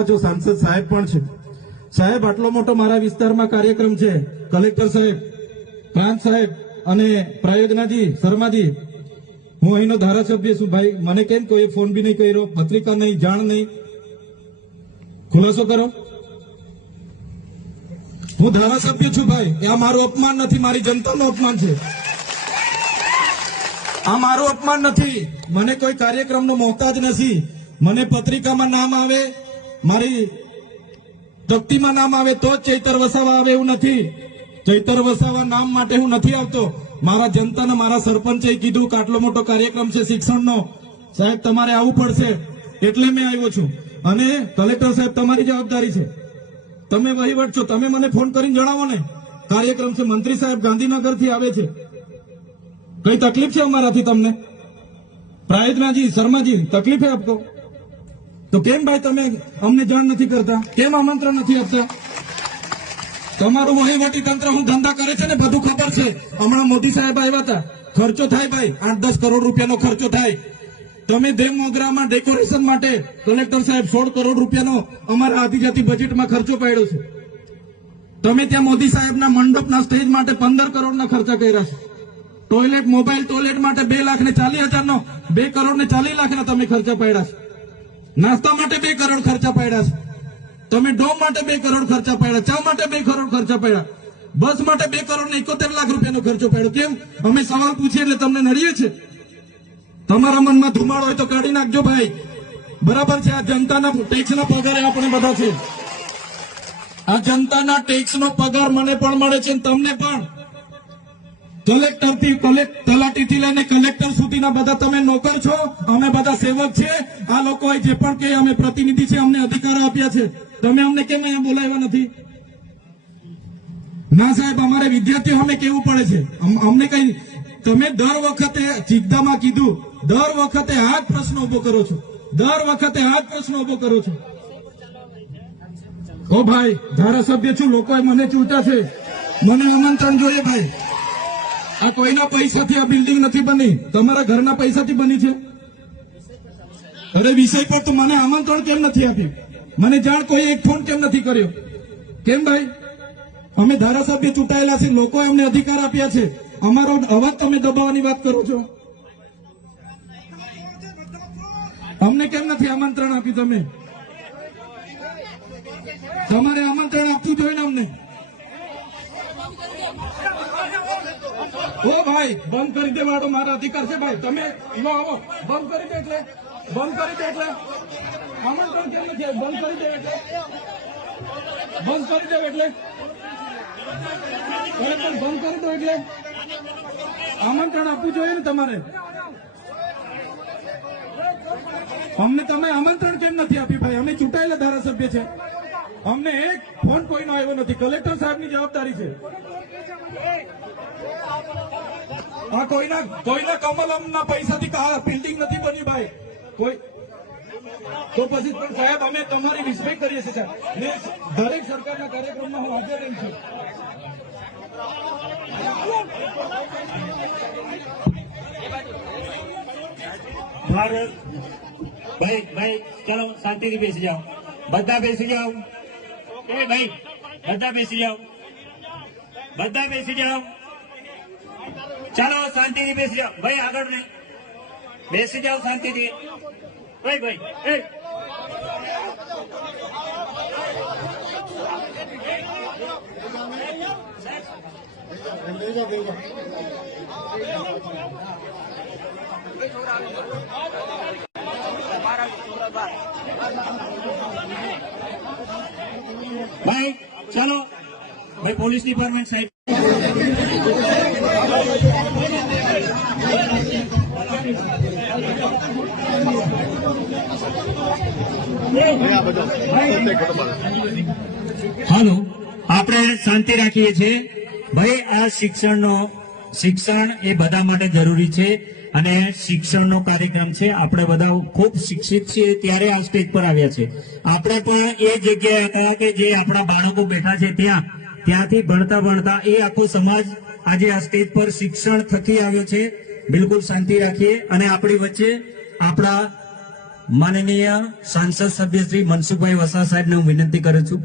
બેઠા છો, સાંસદ સાહેબ પણ છે. સાહેબ, આટલો મોટો મારા વિસ્તારમાં કાર્યક્રમ છે. કલેક્ટર સાહેબ, પ્રાંત સાહેબ અને પ્રાયોજનાજી, શર્માજી, હું અહીંનો ધારાસભ્ય છું ભાઈ. મને કેમ કોઈ ફોન બી નહીં કર્યો, પત્રિકા નહીં, જાણ નહીં? ખુલાસો કરો. હું ધારાસભ્ય છું ભાઈ. આ મારું અપમાન નથી, મારી જનતાનું અપમાન છે. આ મારું અપમાન નથી. મને કોઈ કાર્યક્રમનો મોહતાજ નથી. મને પત્રિકામાં નામ આવે, મારી તકતીમાં નામ આવે તો જ ચૈતર વસાવા આવે એવું નથી. ચૈતર વસાવા નામ માટે હું નથી આવતો. મારા જનતાને મારા સરપંચે કીધું કે આટલો મોટો કાર્યક્રમ છે શિક્ષણનો, સાહેબ તમારે આવવું પડશે, એટલે મેં આવ્યો છું. અને કલેક્ટર સાહેબ, તમારી જવાબદારી છે, તમે વહીવટ છો, તમે મને ફોન કરીને જણાવો ને કાર્યક્રમ છે. મંત્રી સાહેબ ગાંધીનગરથી આવે છે, કઈ તકલીફ છે અમારાથી તમને? પ્રાયોજનાજી, શર્માજી, તકલીફ है आपको? તો કેમ ભાઈ તમે અમને જાણ નથી કરતા? કેમ આમંત્રણ નથી આપતા? તમારું વહીવટી તંત્ર હું ધંધા કરે છે ને બધું ખબર છે. હમણાં મોદી સાહેબ આવ્યા હતા, ખર્ચો થાય ભાઈ, 8-10 કરોડ રૂપિયાનો ખર્ચો થાય. તમે દેવ મોગરામાં ડેકોરેશન માટે કલેક્ટર સાહેબ 16 કરોડ રૂપિયાનો અમારા આદિજાતિ બજેટમાં ખર્ચો પાડ્યો છે. તમે ત્યાં મોદી સાહેબના મંડપના સ્ટેજ માટે 15 કરોડના ખર્ચા કર્યા છે. ટોયલેટ, મોબાઈલ ટોયલેટ માટે 2,40,000નો 2 કરોડ ને 40 લાખના તમે ખર્ચા પાડ્યા છે. નાસ્તા માટે 2 કરોડ ખર્ચા પાડ્યા છે. તમે ડોમ માટે 2 કરોડ ખર્ચા પાડ્યા, ચા માટે 2 કરોડ ખર્ચા પાડ્યા, બસ માટે 2 કરોડ ને 71 લાખ રૂપિયાનો ખર્ચો પાડ્યો. કેમ? અમે સવાલ પૂછીએ એટલે તમને નડીએ છે? તમારા મનમાં ધુમાડો હોય તો કાઢી નાખજો ભાઈ. બરાબર છે? આ જનતાના ટેક્સના પગારે આપણે બધા છે. આ જનતાના ટેક્સનો પગાર મને પણ મળે છે, તમને પણ. કલેક્ટરથી તલાટીથી લઈને કલેક્ટર સુધીના બધા તમે નોકર છો, અમે બધા સેવક છે. આ લોકો જે પણ કે અમે પ્રતિનિધિ છે, અમને અધિકારો આપ્યા છે. તમે અમને કેમ અહીંયા બોલાવ્યા નથી? ના સાહેબ, અમારે વિદ્યાર્થીઓ અમે કેવું પડે છે. અમને કઈ, તમે દર વખતે ચિકદામાં કીધું, દર વખતે આ જ પ્રશ્ન ઉભો કરો છો, દર વખતે આ જ પ્રશ્ન ઉભો કરો છો. ઓ ભાઈ, ધારાસભ્ય છું, લોકોએ મને ચૂંટ્યા છે, મને આમંત્રણ જોઈએ ભાઈ. આ કોઈના પૈસાથી આ બિલ્ડિંગ નથી બની, તમારા ઘરના પૈસાથી બની છે. અરે વિષય પર તો મને આમંત્રણ કેમ નથી આપ્યું? મને જાણ કોઈ એક ફોન કેમ નથી કર્યો? કેમ ભાઈ? અમે ધારાસભ્ય ચૂંટાયેલા છે, લોકોએ અમને અધિકાર આપ્યા છે. અમારો અવાજ તમે દબાવવાની વાત કરો છો. અમને કેમ નથી આમંત્રણ આપ્યું? તમે તમારે આમંત્રણ આપવું જોઈએ ને અમને. ઓ ભાઈ, બંધ કરી દેવાડો, મારા અધિકાર છે ભાઈ. તમે લો આવો, બંધ કરી દે એટલે, બંધ કરી દે એટલે આમંત્રણ કેમ નથી? બંધ કરી દે એટલે, બંધ કરી દે એટલે, પણ બંધ કરી દો એટલે આમંત્રણ આપવું જોઈએ ને તમારે. અમને તમે આમંત્રણ કેમ નથી આપ્યું ભાઈ? અમે ચૂંટાયેલા ધારાસભ્ય છે, અમને એક ફોન કોઈનો આવ્યો નથી. કલેક્ટર સાહેબની જવાબદારી છે. આ કોઈના કમલમના પૈસાથી બિલ્ડિંગ નથી બની ભાઈ. કોઈ તો પછી પણ સાહેબ, અમે તમારી રિસ્પેક્ટ કરીએ છીએ સાહેબ. દરેક સરકારના કાર્યક્રમમાં હું હાજર રહી છું. ભાઈ ભાઈ, ચલો શાંતિથી બેસી જાઓ, બધા બેસી જાઓ. એ ભાઈ, બધા બેસી જાઓ, બધા બેસી જાઓ. ચાલો શાંતિથી બેસી જાઓ ભાઈ, આગળ નહીં, બેસી જાઓ શાંતિથી. ભાઈ ભાઈ, ભાઈ ચાલો ભાઈ, પોલીસ ડિપાર્ટમેન્ટ સાહેબ. હાલો, આપણે શાંતિ રાખીએ છીએ ભાઈ. આ શિક્ષણ એ બધા માટે જરૂરી છે અને શિક્ષણનો કાર્યક્રમ છે. આપણે બધા ખૂબ શિક્ષિત છીએ ત્યારે આ સ્ટેજ પર આવ્યા છે. આપણે પણ એ જગ્યાએ હતા કે જે આપણા બાળકો બેઠા છે ત્યાંથી ભણતા એ આખો સમાજ આજે આ સ્ટેજ પર શિક્ષણ થકી આવ્યો છે. બિલકુલ શાંતિ રાખીએ અને આપણી વચ્ચે આપણા માનનીય સાંસદ સભ્ય શ્રી મનસુખભાઈ વસાવા સાહેબને હું વિનંતી કરું છું